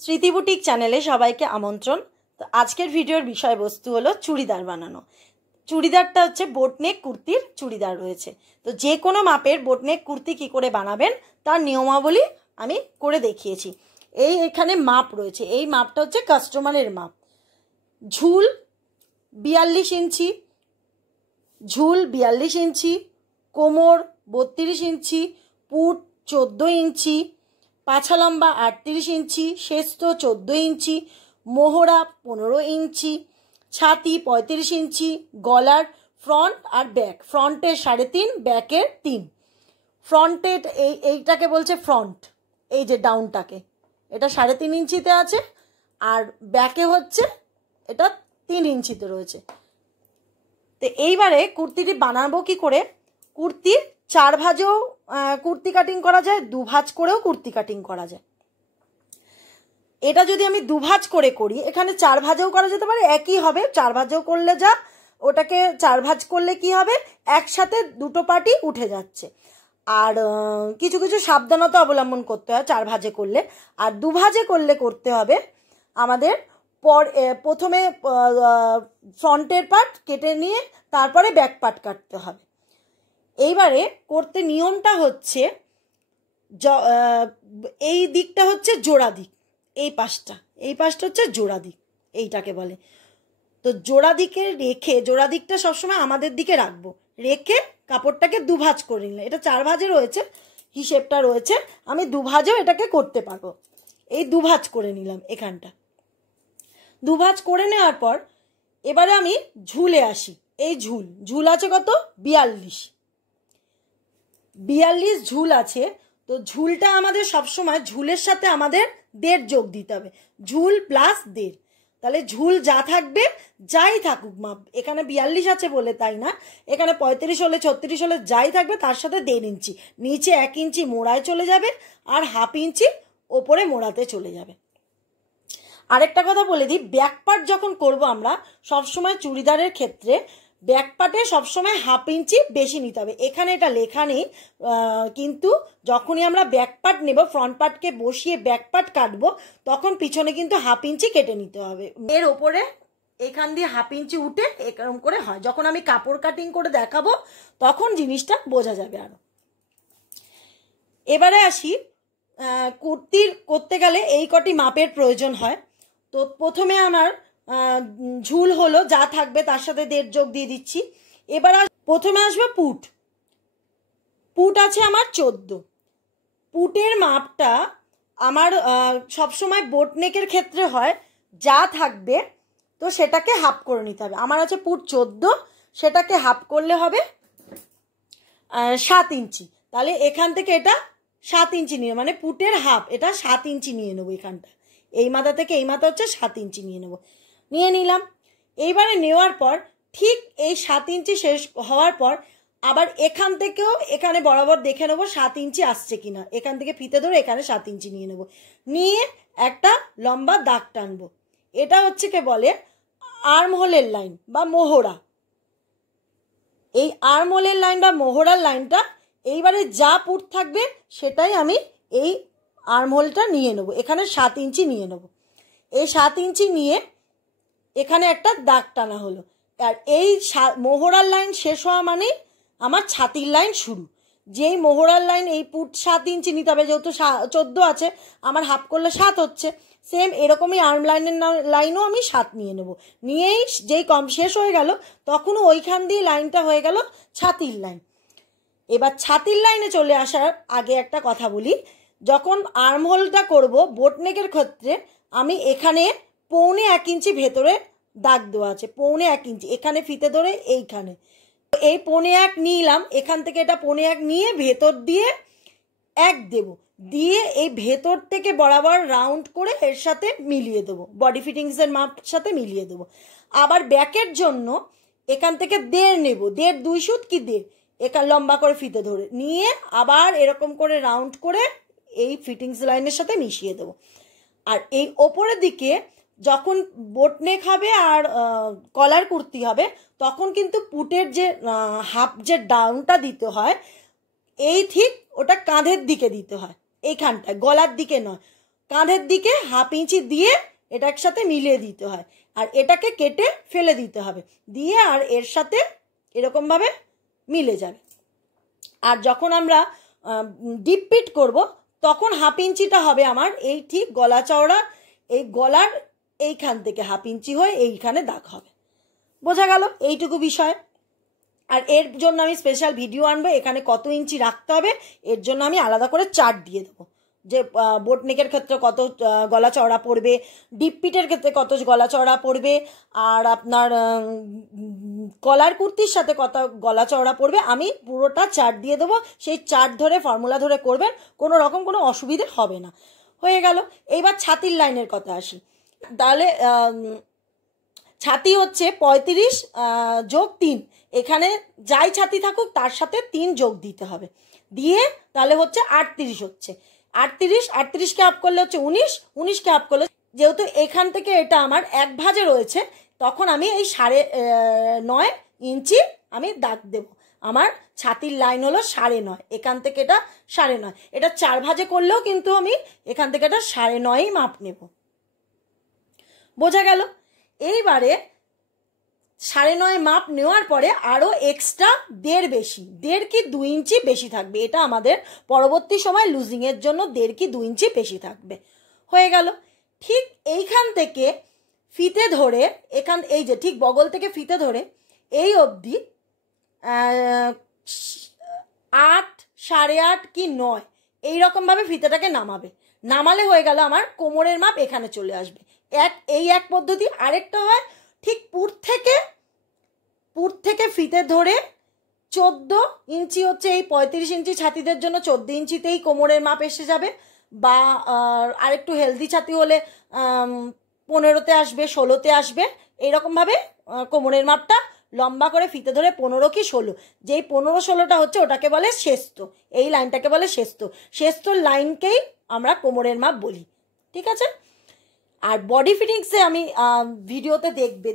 স্মৃতি বুটিক চ্যানেলে সবাইকে আমন্ত্রণ। তো আজকের ভিডিওর বিষয়বস্তু হলো চুড়িদার বানানো। চুড়িদারটা হচ্ছে বোটনেক কুর্তির চুড়িদার রয়েছে। তো যে কোনো মাপের বোটনেক কুর্তি কি করে বানাবেন তার নিয়মাবলী আমি করে দেখিয়েছি। এখানে মাপ রয়েছে, এই মাপটা হচ্ছে কাস্টমারের মাপ। ঝুল 42 ইঞ্চি, ঝুল 42 ইঞ্চি, কোমর 32 ইঞ্চি, পুট 14 ইঞ্চি, পাছা লম্বা 38 ইঞ্চি, শেস্ত 14 ইঞ্চি, মোহরা 15 ইঞ্চি, ছাতি 35 ইঞ্চি, গলার ফ্রন্ট আর ব্যাক, ফ্রন্টের 3.5, ব্যাকের 3। ফ্রন্টের এইটাকে বলছে ফ্রন্ট, এই যে ডাউনটাকে, এটা 3.5 ইঞ্চিতে আছে, আর ব্যাকে হচ্ছে এটা 3 ইঞ্চিতে রয়েছে। তো এইবারে কুর্তিটি বানাবো কি করে। কুর্তির 4 ভাঁজেও কুর্তি কাটিং করা যায়, 2 ভাঁজ করেও কুর্তি কাটিং করা যায়। এটা যদি আমি 2 ভাঁজ করে করি, এখানে 4 ভাঁজেও করা যেতে পারে, একই হবে। 4 ভাঁজেও করলে যা, ওটাকে 4 ভাঁজ করলে কি হবে, একসাথে দুটো পার্টই উঠে যাচ্ছে। আর কিছু কিছু সাবধানতা অবলম্বন করতে হয় 4 ভাঁজে করলে। আর 2 ভাঁজে করলে করতে হবে আমাদের প্রথমে ফ্রন্টের পার্ট কেটে নিয়ে তারপরে ব্যাক পার্ট কাটতে হবে। এইবারে করতে নিয়মটা হচ্ছে, এই দিকটা হচ্ছে জোড়া দিক, এই পাশটা হচ্ছে জোড়া দিক, এইটাকে বলে। তো জোড়া দিকে রেখে, জোড়া দিকটা সবসময় আমাদের দিকে রাখবো, রেখে কাপড়টাকে 2 ভাঁজ করে নিলাম। এটা 4 ভাঁজে রয়েছে, হিসেবটা রয়েছে, আমি 2 ভাঁজেও এটাকে করতে পারবো। এই 2 ভাঁজ করে নিলাম এখানটা। 2 ভাঁজ করে নেওয়ার পর এবারে আমি ঝুলে আসি। এই ঝুল আছে কত, 42 ঝুল আছে। তো ঝুলটা আমাদের সবসময়, ঝুলের সাথে আমাদের 1.5 যোগ দিতে হবে, ঝুল প্লাস 1.5। তাহলে ঝুল যা থাকবে, যাই থাকুক মাপ, এখানে 42 আছে বলে তাই না, এখানে 35 হলে 36 হলে যাই থাকবে তার সাথে 1.5 ইঞ্চি, নিচে 1 ইঞ্চি মোড়ায় চলে যাবে, আর 1/2 ইঞ্চি ওপরে মোড়াতে চলে যাবে। আরেকটা কথা বলে দিই, ব্যাক পার্ট যখন করব আমরা সবসময় চুড়িদারের ক্ষেত্রে ব্যাক পার্টে সবসময় 1/2 ইঞ্চি বেশি নিতে হবে। এখানে এটা লেখা নেই, কিন্তু যখনই আমরা ব্যাক পার্ট নেব, ফ্রন্ট পার্টকে বসিয়ে ব্যাক পার্ট কাটবো, তখন পিছনে কিন্তু 1/2 ইঞ্চি কেটে নিতে হবে। এর ওপরে এখান দিয়ে 1/2 ইঞ্চি উঠে এরকম করে হয়। যখন আমি কাপড় কাটিং করে দেখাবো তখন জিনিসটা বোঝা যাবে আরো। এবারে আসি, কুর্তির করতে গেলে এই কটি মাপের প্রয়োজন হয়। তো প্রথমে আমার ঝুল হলো, যা থাকবে তার সাথে 1.5 যোগ দিয়ে দিচ্ছি। এবার প্রথমে আসবে পুট আছে আমার 14। পুটের মাপটা আমার সবসময় বোটনেকের ক্ষেত্রে হয়, যা থাকবে তো সেটাকে হাফ করে নিতে হবে। আমার আছে পুট 14, সেটাকে হাফ করলে হবে 7 ইঞ্চি। তাহলে এখান থেকে এটা 7 ইঞ্চি নিয়ে, মানে পুটের হাফ, এটা 7 ইঞ্চি নিয়ে নেবো। এখানটা এই মাথা থেকে এই মাথা হচ্ছে 7 ইঞ্চি নিয়ে নেবো, নিয়ে নিলাম। এইবারে নেওয়ার পর ঠিক এই 7 ইঞ্চি শেষ হওয়ার পর আবার এখান থেকেও এখানে বরাবর দেখে নেবো 7 ইঞ্চি আসছে কিনা। এখান থেকে ফিতে ধরে এখানে 7 ইঞ্চি নিয়ে নেবো, নিয়ে একটা লম্বা দাগ টানবো। এটা হচ্ছে কে বলে আর্মহোলের লাইন বা মোহরা। এই আর্মহোলের লাইন বা মোহরার লাইনটা, এইবারে যা পুট থাকবে সেটাই আমি এই আর্মহোলটা নিয়ে নেবো। এখানে 7 ইঞ্চি নিয়ে নেবো। এই 7 ইঞ্চি নিয়ে এখানে একটা দাগ টানা হলো। আর এই মোহরার লাইন শেষ হওয়া মানেই আমার ছাতির লাইন শুরু। যেই মোহরার লাইন, এই পুট 7 ইঞ্চি নিতে হবে, যেহেতু 14 আছে, আমার হাফ করলে 7 হচ্ছে। সেম এরকমই আর্ম লাইনের লাইনও আমি 7 নিয়ে নেব। নিয়েই যেই কম শেষ হয়ে গেল, তখনও ওইখান দিয়ে লাইনটা হয়ে গেল ছাতির লাইন। এবার ছাতির লাইনে চলে আসার আগে একটা কথা বলি, যখন আর্মহোলটা করব বোটনেকের ক্ষেত্রে, আমি এখানে 1.25 ইঞ্চি ভেতরে দাগ দেওয়া আছে, 1.25 ইঞ্চি এখানে ফিতে ধরে এইখানে, এই 1.25 নিলাম। এখান থেকে এটা 1.25 নিয়ে ভেতর দিয়ে 1 দেব, দিয়ে এই ভেতর থেকে বরাবর রাউন্ড করে এর সাথে মিলিয়ে দেবো, বডি ফিটিংসের মাপ সাথে মিলিয়ে দেবো। আবার ব্যাকের জন্য এখান থেকে 1.5 নেব, 1.5 2 সুত কি 1.5 এখানে লম্বা করে ফিতে ধরে নিয়ে আবার এরকম করে রাউন্ড করে এই ফিটিংস লাইনের সাথে মিশিয়ে দেবো। আর এই ওপরের দিকে যখন বোটনেক হবে আর কলার কুর্তি হবে, তখন কিন্তু পুটের যে হাফ যে ডাউনটা দিতে হয়, এই ঠিক ওটা কাঁধের দিকে দিতে হয়, এইখানটায়, গলার দিকে নয়। কাঁধের দিকে হাফ ইঞ্চি দিয়ে এটার সাথে মিলিয়ে দিতে হয়, আর এটাকে কেটে ফেলে দিতে হবে, দিয়ে আর এর সাথে এরকমভাবে মিলে যাবে। আর যখন আমরা ডিপ পিট করব তখন হাফ ইঞ্চিটা হবে আমার এই ঠিক গলা চওড়া, এই গলার এইখান থেকে হাফ ইঞ্চি হয়ে এইখানে দাগ হবে। বোঝা গেল এইটুকু বিষয়। আর এর জন্য আমি স্পেশাল ভিডিও আনবো, এখানে কত ইঞ্চি রাখতে হবে এর জন্য আমি আলাদা করে চার্ট দিয়ে দেবো, যে বোট নেকের ক্ষেত্রে কত গলা চওড়া পড়বে, ডিপ পিটের ক্ষেত্রে কত গলা চওড়া পড়বে, আর আপনার কলার কুর্তির সাথে কত গলা চওড়া পড়বে, আমি পুরোটা চার্ট দিয়ে দেবো। সেই চার্ট ধরে ফর্মুলা ধরে করবেন, কোনো রকম কোনো অসুবিধে হবে না। হয়ে গেল। এইবার ছাতির লাইনের কথা আসি। তাহলে ছাতি হচ্ছে 35 যোগ 3, এখানে যাই ছাতি থাকুক তার সাথে 3 যোগ দিতে হবে, দিয়ে তাহলে হচ্ছে 38 হচ্ছে। 38কে হাফ করলে হচ্ছে 19কে হাফ করলে, যেহেতু এখান থেকে এটা আমার এক ভাঁজে রয়েছে তখন আমি এই 9.5 ইঞ্চি আমি দাগ দেব। আমার ছাতির লাইন হলো 9.5, এখান থেকে এটা 9.5, এটা 4 ভাঁজে করলেও কিন্তু আমি এখান থেকে এটা 9.5 মাপ নেব। বোঝা গেল। এইবারে 9.5 মাপ নেওয়ার পরে আরও এক্সট্রা 1.5 বেশি, 1.5 কি 2 ইঞ্চি বেশি থাকবে, এটা আমাদের পরবর্তী সময় লুজিংয়ের জন্য 1.5 কি 2 ইঞ্চি বেশি থাকবে। হয়ে গেল। ঠিক এইখান থেকে ফিতে ধরে, এই যে ঠিক বগল থেকে ফিতে ধরে এই অবধি 8, 8.5 কি 9 এইরকমভাবে ফিতেটাকে নামালে হয়ে গেল আমার কোমরের মাপ এখানে চলে আসবে। এক পদ্ধতি। আরেকটা হয় ঠিক পুর থেকে ফিতে ধরে 14 ইঞ্চি হচ্ছে এই 35 ইঞ্চি ছাতিদের জন্য 14 ইঞ্চিতেই কোমরের মাপ এসে যাবে, বা আরেকটু হেলদি ছাতি হলে 15তে আসবে, 16তে আসবে। এইরকমভাবে কোমরের মাপটা লম্বা করে ফিতে ধরে 15 কি 16, যেই 15-16টা হচ্ছে ওটাকে বলে শেস্ত, এই লাইনটাকে বলে শেস্তর লাইনকেই আমরা কোমরের মাপ বলি। ঠিক আছে। আর বডি ফিটিংসে আমি ভিডিওতে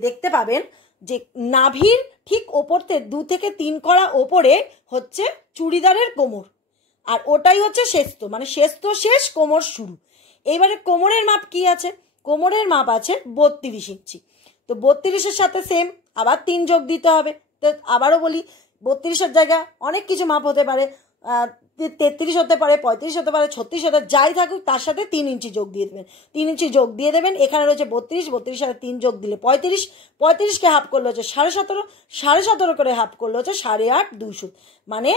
দেখতে পাবেন যে নাভির ঠিক ওপরতে 2 থেকে 3 কড়া ওপরে হচ্ছে চুড়িদারের কোমর, আর ওটাই হচ্ছে শেস্ত, মানে শেস্ত শেষ কোমর শুরু। এইবারে কোমরের মাপ কি আছে? কোমরের মাপ আছে 32 ইঞ্চি। তো 32-এর সাথে সেম আবার 3 যোগ দিতে হবে। তো আবারও বলি, 32-এর জায়গায় অনেক কিছু মাপ হতে পারে, 33 হতে পারে, 35 হতে পারে, 36 হতে, যাই থাকুক তার সাথে 3 ইঞ্চি যোগ দিয়ে দেবেন। 3 ইঞ্চি যোগ দিয়ে দেবেন। এখানে রয়েছে 32 সাথে 3 যোগ দিলে 35কে হাফ করলে হচ্ছে 17.5, 17.5 করে হাফ করলে হচ্ছে 8.5 2 সুত, মানে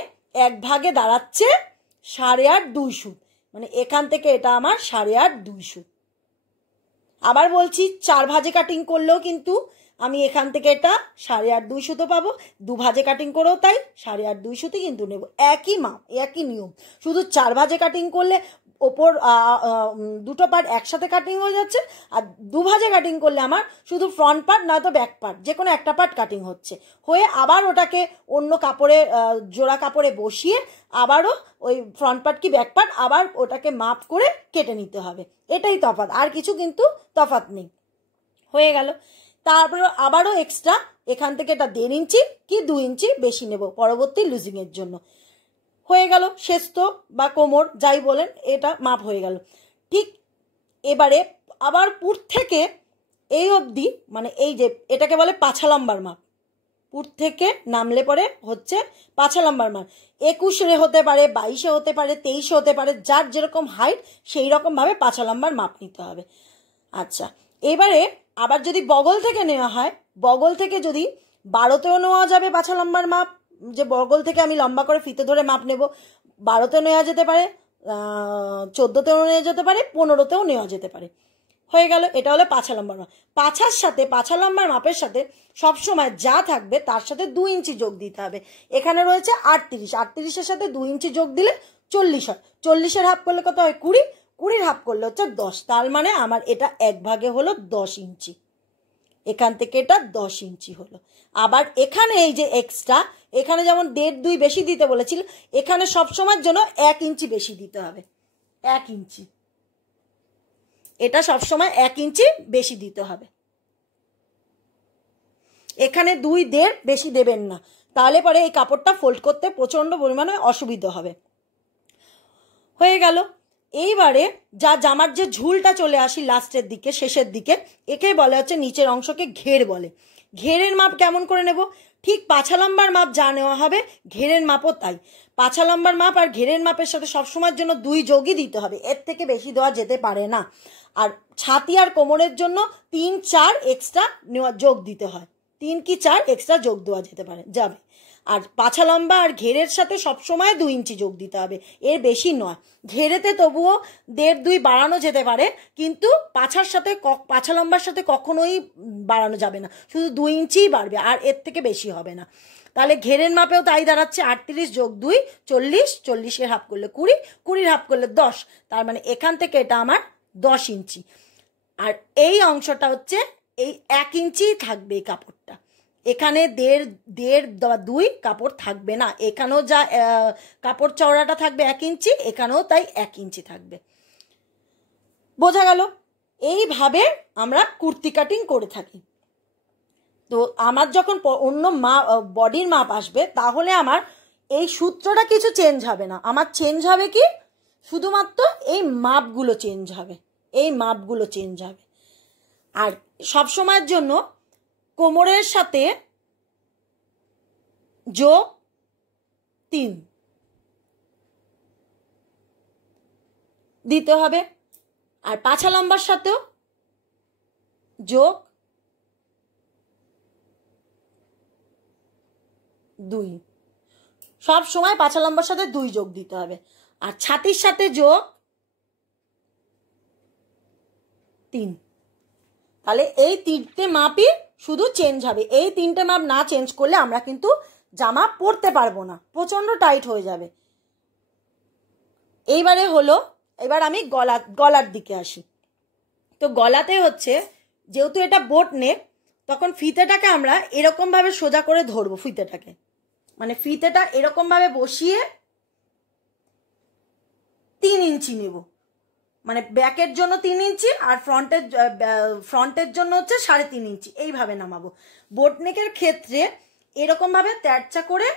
এক ভাগে দাঁড়াচ্ছে 8.5 2 সুত, মানে এখান থেকে এটা আমার 8.5 2 সুত। আবার বলছি, 4 ভাজে কাটিং করলেও কিন্তু আমি এখান থেকে এটা 8.5 2 সুতো পাবো, 2 ভাজে কাটিং করেও তাই 8.5 2 সুতো কিন্তু নেব। একই মাপ, একই নিয়ম। শুধু 4 ভাজে কাটিং করলে ওপর দুটো পার্ট একসাথে কাটিং হয়ে যাচ্ছে, আর 2 ভাজে কাটিং করলে আমার শুধু ফ্রন্ট পার্ট নয়তো ব্যাক পার্ট যে কোনো একটা পার্ট কাটিং হয়ে আবার ওটাকে অন্য কাপড়ে জোড়া কাপড়ে বসিয়ে আবারও ওই ফ্রন্ট পার্ট কি ব্যাক পার্ট আবার ওটাকে মাপ করে কেটে নিতে হবে। এটাই তফাৎ, আর কিছু কিন্তু তফাৎ নেই। হয়ে গেল। তারপর আবারও এক্সট্রা এখান থেকে এটা 1.5 ইঞ্চি কি 2 ইঞ্চি বেশি নেব পরবর্তী লুজিংয়ের জন্য। হয়ে গেল। শেস্ত বা কোমর যাই বলেন, এটা মাপ হয়ে গেল। ঠিক এবারে আবার পুর থেকে এই অবধি, মানে এই যে এটাকে বলে পাছা লম্বার মাপ। পুর থেকে নামলে পরে হচ্ছে পাছা লম্বার মাপ। 21 হতে পারে, 22 হতে পারে, 23 হতে পারে, যার যেরকম হাইট সেই রকমভাবে পাছা লম্বার মাপ নিতে হবে। আচ্ছা, এবারে আবার যদি বগল থেকে নেওয়া হয়, বগল থেকে যদি 12তেও নেওয়া যাবে পাছা লম্বার মাপ, যে বগল থেকে আমি লম্বা করে ফিতে ধরে মাপ নেব, 12তেও নেওয়া যেতে পারে, 14তেও নেওয়া যেতে পারে, 15তেও নেওয়া যেতে পারে। হয়ে গেল। এটা হলো পাছা লম্বার মাপ। পাছার সাথে পাছা লম্বার মাপের সাথে সবসময় যা থাকবে তার সাথে 2 ইঞ্চি যোগ দিতে হবে। এখানে রয়েছে 38-এর সাথে 2 ইঞ্চি যোগ দিলে 40 হয়। 40-এর হাফ করলে কত হয়? 20, 20-এর হাফ করলে হচ্ছে 10। তার মানে আমার এটা এক ভাগে হলো 10 ইঞ্চি, এখান থেকে এটা 10 ইঞ্চি হলো। আবার এখানে এই যে এক্সট্রা, এখানে যেমন 1.5 2 বেশি দিতে বলেছিল, এখানে সবসময়ের জন্য 1 ইঞ্চি বেশি দিতে হবে। 1 ইঞ্চি, এটা সবসময় 1 ইঞ্চি বেশি দিতে হবে। এখানে 2 1.5 বেশি দেবেন না, তাহলে পরে এই কাপড়টা ফোল্ড করতে প্রচণ্ড পরিমাণে অসুবিধা হবে। হয়ে গেল। এইবারে যা জামার যে ঝুলটা চলে আসি লাস্টের দিকে, শেষের দিকে, একে বলে হচ্ছে নিচের অংশকে ঘের বলে। ঘেরের মাপ কেমন করে নেব? ঠিক পাছা লম্বার মাপ যা নেওয়া হবে ঘেরের মাপও তাই। পাছা লম্বার মাপ আর ঘেরের মাপের সাথে সবসময়ের জন্য 2 যোগই দিতে হবে, এর থেকে বেশি দেওয়া যেতে পারে না। আর ছাতি আর কোমরের জন্য 3-4 এক্সট্রা যোগ দিতে হয়, 3 কি 4 এক্সট্রা যোগ দেওয়া যেতে পারে যাবে। আর পাছা লম্বা আর ঘেরের সাথে সবসময় 2 ইঞ্চি যোগ দিতে হবে, এর বেশি নয়। ঘেরেতে তবুও 1.5-2 বাড়ানো যেতে পারে, কিন্তু পাছার সাথে পাছা লম্বার সাথে কখনোই বাড়ানো যাবে না, শুধু 2 ইঞ্চিই বাড়বে, আর এর থেকে বেশি হবে না। তাহলে ঘেরের মাপেও তাই দাঁড়াচ্ছে 38 যোগ 2 40, 40-এর হাফ করলে 20, 20-এর হাফ করলে 10, তার মানে এখান থেকে এটা আমার 10 ইঞ্চি। আর এই অংশটা হচ্ছে এই 1 ইঞ্চি থাকবে এই কাপড়টা, এখানে 1.5-2 কাপড় থাকবে না। এখানেও যা কাপড় চওড়াটা থাকবে 1 ইঞ্চি, এখানেও তাই 1 ইঞ্চি থাকবে। বোঝা গেল? এইভাবে আমরা কুর্তি কাটিং করে থাকি। তো আমার যখন অন্য বডির মাপ আসবে, তাহলে আমার এই সূত্রটা কিছু চেঞ্জ হবে না। আমার চেঞ্জ হবে কি, শুধুমাত্র এই মাপগুলো চেঞ্জ হবে, এই মাপগুলো চেঞ্জ হবে। আর সবসময়ের জন্য কোমরের সাথে যোগ 3 দিতে হবে, আর পাছা লম্বার সাথেও যোগ 2, সব সময় পাছা লম্বার সাথে 2 যোগ দিতে হবে। আর ছাতির সাথে যোগ 3। তাহলে এই 3টে মাপই শুধু চেঞ্জ হবে। এই 3টে মাপ না চেঞ্জ করলে আমরা কিন্তু জামা পরতে পারবো না, প্রচন্ড টাইট হয়ে যাবে। এইবারে হলো, এবার আমি গলার দিকে আসি। তো গলাতে হচ্ছে, যেহেতু এটা বোট নেক, তখন ফিতেটাকে আমরা এরকম ভাবে সোজা করে ধরবো। ফিতেটাকে মানে ফিতেটা এরকম ভাবে বসিয়ে 3 ইঞ্চি নেব, মানে ব্যাকের জন্য 3 ইঞ্চি আর ফ্রন্টের জন্য হচ্ছে 3.5 ইঞ্চি, এইভাবে নামাবো। বোট নেকের ক্ষেত্রে এরকম ভাবে তেরচা করে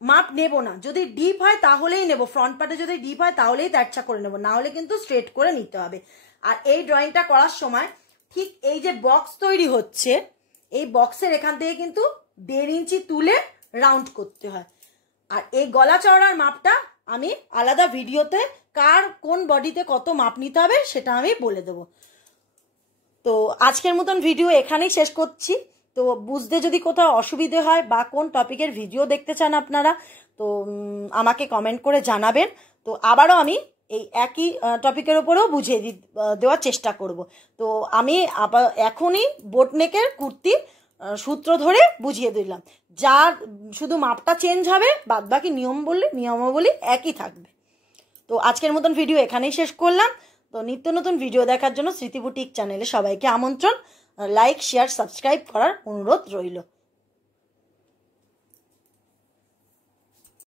মাপ নেব না, যদি ডিপ হয় তাহলেই নেব, ফ্রন্ট পার্টে যদি ডিপ হয় তাহলেই তেরচা করে নেব, না হলে কিন্তু স্ট্রেট করে নিতে হবে। আর এই ড্রয়িংটা করার সময় ঠিক এই যে বক্স তৈরি হচ্ছে, এই বক্সের এখান থেকে কিন্তু 1.5 ইঞ্চি তুলে রাউন্ড করতে হয়। আর এই গলা চওড়ার মাপটা আমি আলাদা ভিডিওতে কার কোন বডিতে কত মাপ নিতে হবে সেটা আমি বলে দেব। তো আজকের মতন ভিডিও এখানেই শেষ করছি। তো বুঝতে যদি কোথাও অসুবিধে হয় বা কোন টপিকের ভিডিও দেখতে চান আপনারা, তো আমাকে কমেন্ট করে জানাবেন। তো আবারও আমি এই একই টপিকের উপরেও বুঝিয়ে দেওয়ার চেষ্টা করব। তো আমি এখনই বোটনেকের কুর্তি সূত্র ধরে বুঝিয়ে দিলাম, যার শুধু মাপটা চেঞ্জ হবে, বাদ বাকি নিয়মাবলী একই থাকবে। তো আজকের মতন ভিডিও এখানেই শেষ করলাম। তো নিত্য নতুন ভিডিও দেখার জন্য স্মৃতি বুটিক চ্যানেলে সবাইকে আমন্ত্রণ। লাইক, শেয়ার, সাবস্ক্রাইব করার অনুরোধ রইল।